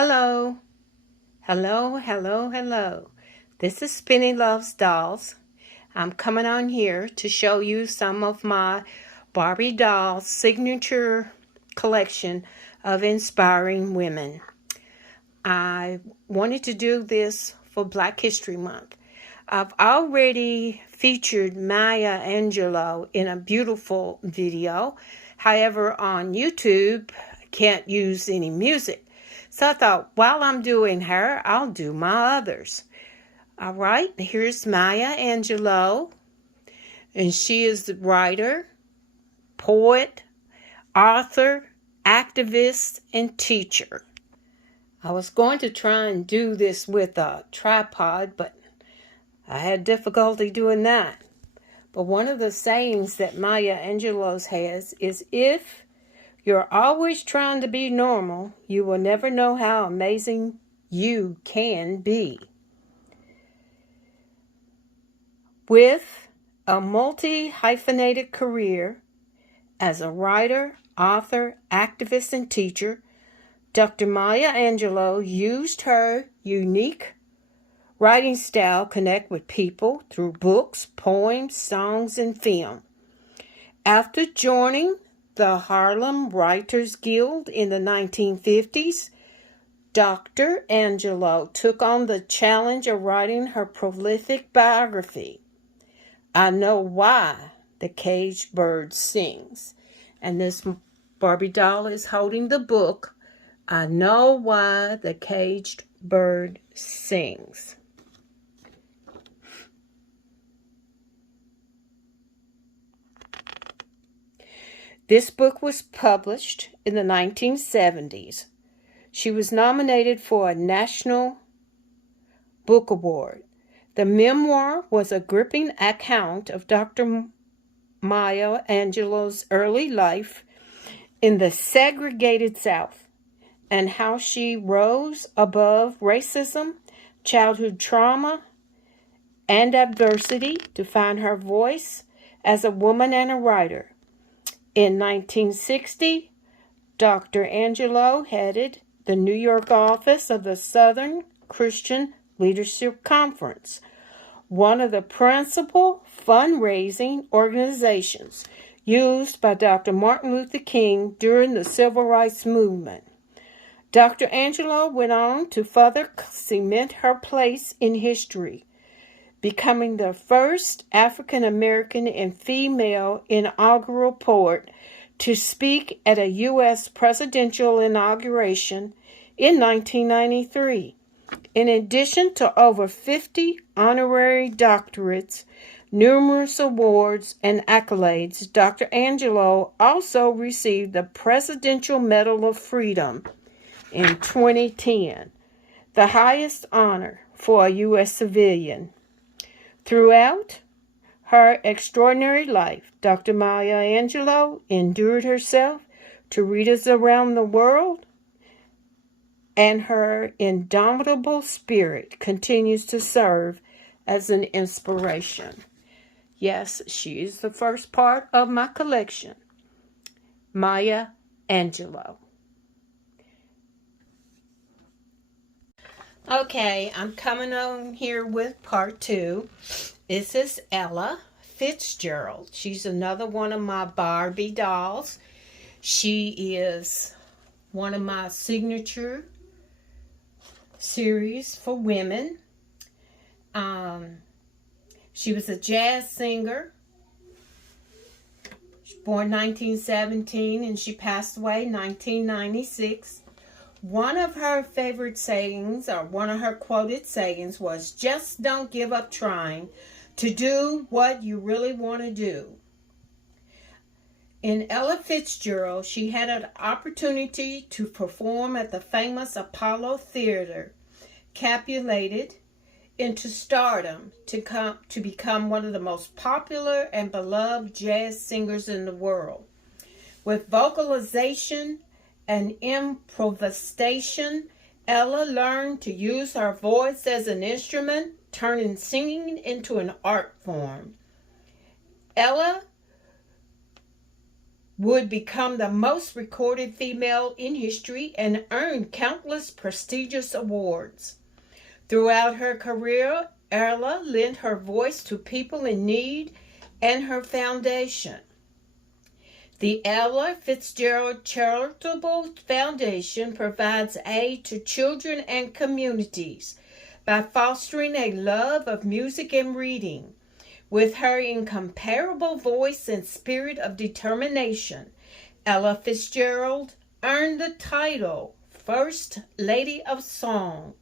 Hello, hello. This is Spinny Loves Dolls. I'm coming on here to show you some of my Barbie doll signature collection of inspiring women. I wanted to do this for Black History Month. I've already featured Maya Angelou in a beautiful video. However, on YouTube, I can't use any music. So I thought, while I'm doing her, I'll do my others. All right, here's Maya Angelou, and she is the writer, poet, author, activist, and teacher. I was going to try and do this with a tripod, but I had difficulty doing that. But one of the sayings that Maya Angelou has is, if you're always trying to be normal, you will never know how amazing you can be. With a multi-hyphenated career as a writer, author, activist, and teacher, Dr. Maya Angelou used her unique writing style to connect with people through books, poems, songs, and film. After joining the Harlem Writers Guild in the 1950s, Dr. Angelou took on the challenge of writing her prolific biography, I Know Why the Caged Bird Sings. And this Barbie doll is holding the book, I Know Why the Caged Bird Sings. This book was published in the 1970s. She was nominated for a National Book Award. The memoir was a gripping account of Dr. Maya Angelou's early life in the segregated South and how she rose above racism, childhood trauma, and adversity to find her voice as a woman and a writer. In 1960, Dr. Angelou headed the New York office of the Southern Christian Leadership Conference, one of the principal fundraising organizations used by Dr. Martin Luther King during the Civil Rights Movement. Dr. Angelou went on to further cement her place in history, becoming the first African American and female inaugural poet to speak at a U.S. presidential inauguration in 1993. In addition to over 50 honorary doctorates, numerous awards, and accolades, Dr. Angelou also received the Presidential Medal of Freedom in 2010, the highest honor for a U.S. civilian. Throughout her extraordinary life, Dr. Maya Angelou endured herself to readers around the world, and her indomitable spirit continues to serve as an inspiration. Yes, she is the first part of my collection, Maya Angelou. Okay, I'm coming on here with part 2. This is Ella Fitzgerald. She's another one of my Barbie dolls. She is one of my signature series for women. She was a jazz singer. She was born 1917 and she passed away 1996. One of her favorite sayings, or one of her quoted sayings, was, "Just don't give up trying to do what you really want to do." In Ella Fitzgerald, she had an opportunity to perform at the famous Apollo Theater, catapulted into stardom to become one of the most popular and beloved jazz singers in the world. With vocalization and improvisation, Ella learned to use her voice as an instrument, turning singing into an art form. Ella would become the most recorded female in history and earn countless prestigious awards. Throughout her career, Ella lent her voice to people in need and her foundation. The Ella Fitzgerald Charitable Foundation provides aid to children and communities by fostering a love of music and reading. With her incomparable voice and spirit of determination, Ella Fitzgerald earned the title First Lady of Song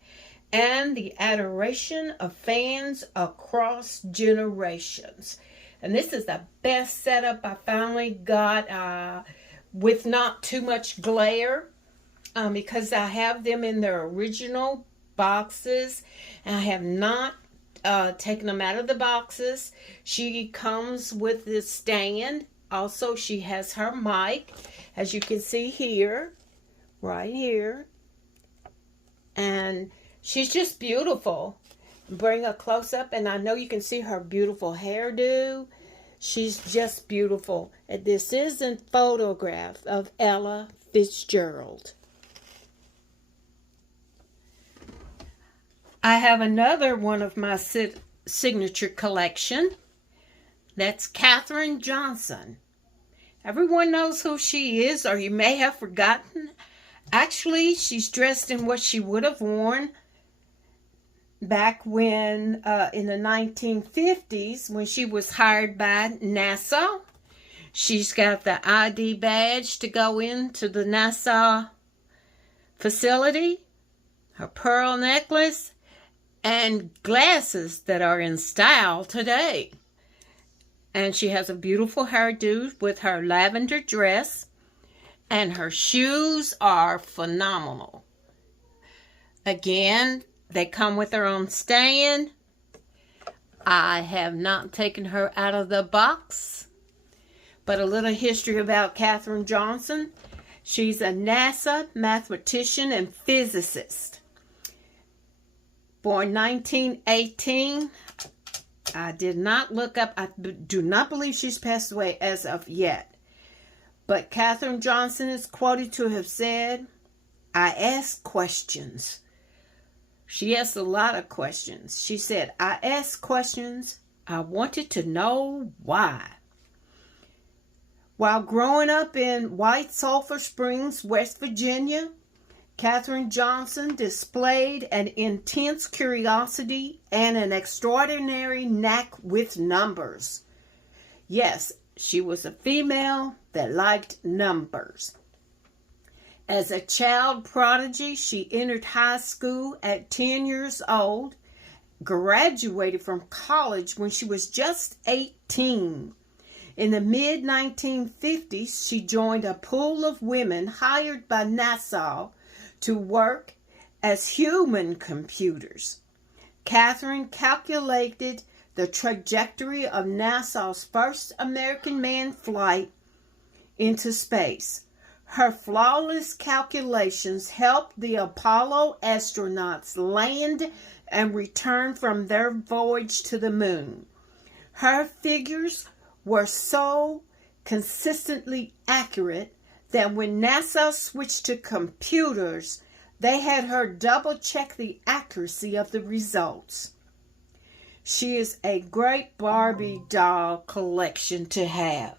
and the adoration of fans across generations. And this is the best setup I finally got with not too much glare because I have them in their original boxes and I have not taken them out of the boxes. She comes with this stand. Also, she has her mic, as you can see here, right here. And she's just beautiful. Bring a close up, and I know you can see her beautiful hairdo. She's just beautiful. And this is a photograph of Ella Fitzgerald. I have another one of my signature collection. That's Katherine Johnson. Everyone knows who she is, or you may have forgotten. Actually, she's dressed in what she would have worn back when, in the 1950s, when she was hired by NASA. She's got the ID badge to go into the NASA facility, her pearl necklace, and glasses that are in style today. And she has a beautiful hairdo with her lavender dress, and her shoes are phenomenal. Again, they come with their own stand. I have not taken her out of the box. But a little history about Katherine Johnson. She's a NASA mathematician and physicist. Born 1918. I did not look up. I do not believe she's passed away as of yet. But Katherine Johnson is quoted to have said, "I ask questions." She asked a lot of questions. She said, "I asked questions. I wanted to know why." While growing up in White Sulphur Springs, West Virginia, Katherine Johnson displayed an intense curiosity and an extraordinary knack with numbers. Yes, she was a female that liked numbers. As a child prodigy, she entered high school at 10 years old, graduated from college when she was just 18. In the mid-1950s, she joined a pool of women hired by NASA to work as human computers. Katherine calculated the trajectory of NASA's first American manned flight into space. Her flawless calculations helped the Apollo astronauts land and return from their voyage to the moon. Her figures were so consistently accurate that when NASA switched to computers, they had her double-check the accuracy of the results. She is a great Barbie doll collection to have.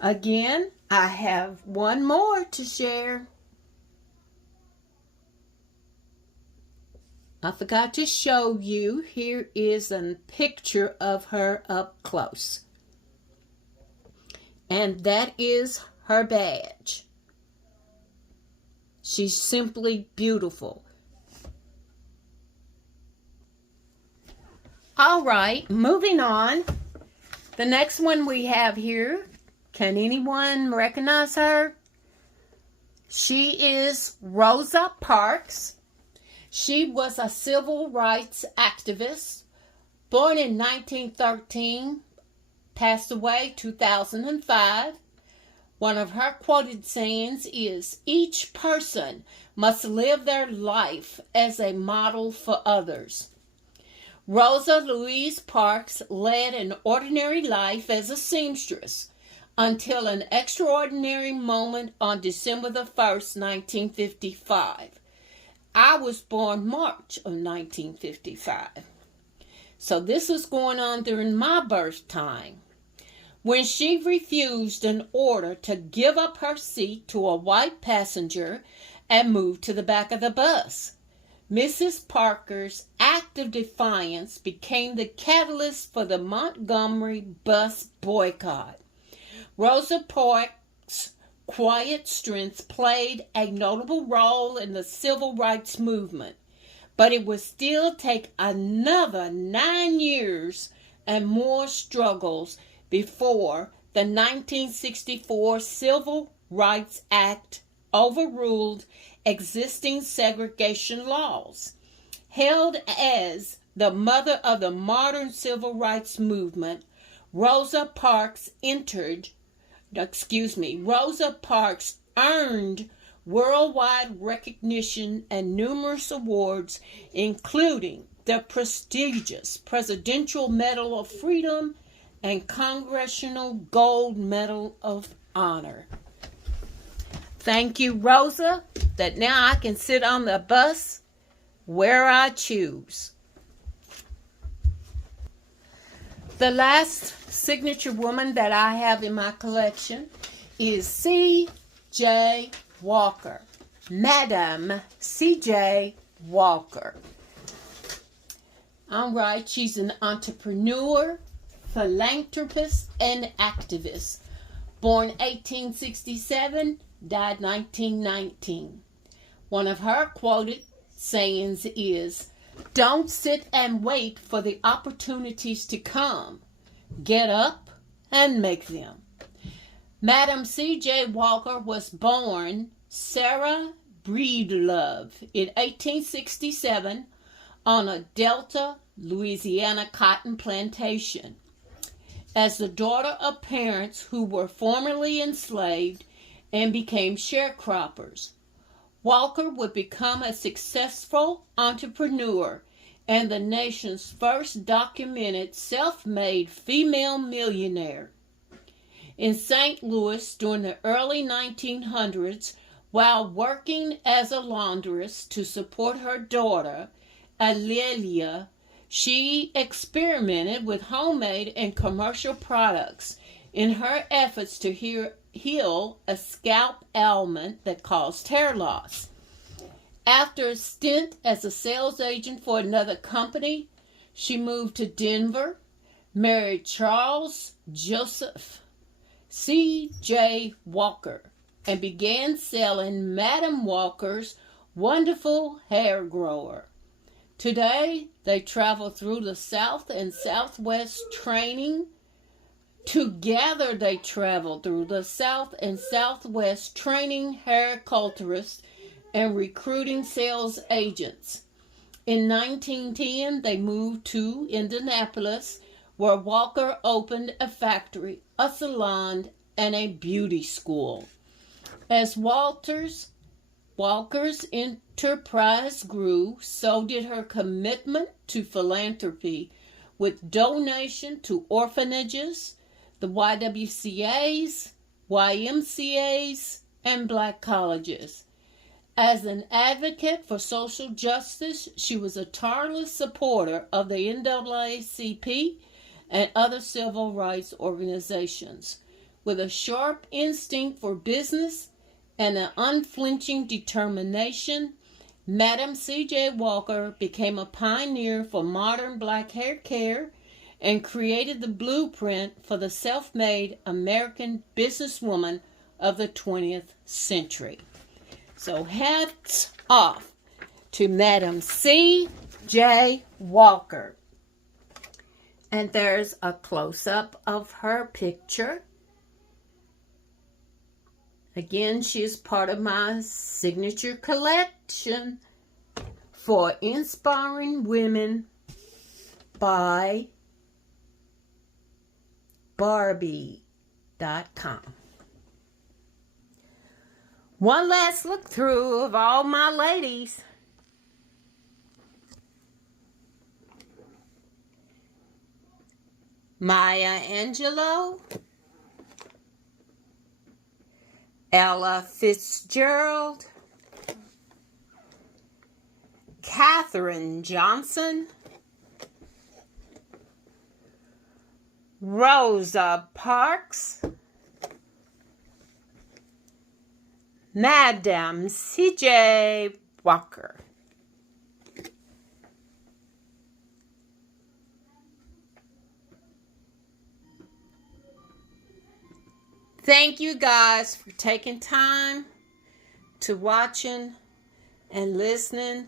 Again, I have one more to share. I forgot to show you. Here is a picture of her up close. And that is her badge. She's simply beautiful. All right, moving on. The next one we have here, can anyone recognize her? She is Rosa Parks. She was a civil rights activist, born in 1913, passed away 2005. One of her quoted sayings is, "Each person must live their life as a model for others." Rosa Louise Parks led an ordinary life as a seamstress until an extraordinary moment on December the 1st, 1955. I was born March of 1955. So this was going on during my birth time, when she refused an order to give up her seat to a white passenger and move to the back of the bus. Mrs. Parker's act of defiance became the catalyst for the Montgomery bus boycott. Rosa Parks' quiet strength played a notable role in the civil rights movement, but it would still take another 9 years and more struggles before the 1964 Civil Rights Act overruled existing segregation laws. Hailed as the mother of the modern civil rights movement, Rosa Parks earned worldwide recognition and numerous awards, including the prestigious Presidential Medal of Freedom and Congressional Gold Medal of Honor. Thank you, Rosa, that now I can sit on the bus where I choose. The last signature woman that I have in my collection is C.J. Walker, Madam C.J. Walker. All right, she's an entrepreneur, philanthropist, and activist. Born 1867, died 1919. One of her quoted sayings is, "Don't sit and wait for the opportunities to come. Get up and make them." Madam C.J. Walker was born Sarah Breedlove in 1867 on a Delta, Louisiana cotton plantation. As the daughter of parents who were formerly enslaved and became sharecroppers, Walker would become a successful entrepreneur and the nation's first documented self-made female millionaire. In St. Louis during the early 1900s, while working as a laundress to support her daughter, Alelia, she experimented with homemade and commercial products in her efforts to heal a scalp ailment that caused hair loss. After a stint as a sales agent for another company, she moved to Denver, married Charles Joseph C.J. Walker, and began selling Madam Walker's Wonderful Hair Grower. Today, they travel through the South and Southwest training. Together, they travel through the South and Southwest training hair culturists and recruiting sales agents. In 1910, they moved to Indianapolis, where Walker opened a factory, a salon, and a beauty school. As Walker's enterprise grew, so did her commitment to philanthropy, with donation to orphanages, the YWCAs, YMCAs, and black colleges. As an advocate for social justice, she was a tireless supporter of the NAACP and other civil rights organizations. With a sharp instinct for business and an unflinching determination, Madam C.J. Walker became a pioneer for modern black hair care and created the blueprint for the self-made American businesswoman of the 20th century. So hats off to Madam C.J. Walker. And there's a close-up of her picture. Again, she is part of my signature collection for Inspiring Women by Barbie.com. One last look through of all my ladies. Maya Angelou, Ella Fitzgerald, Katherine Johnson, Rosa Parks, Madam C.J. Walker. Thank you guys for taking time to watching and listening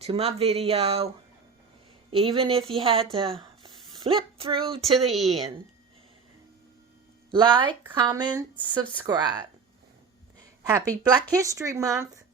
to my video, even if you had to flip through to the end. Like, comment, subscribe. Happy Black History Month.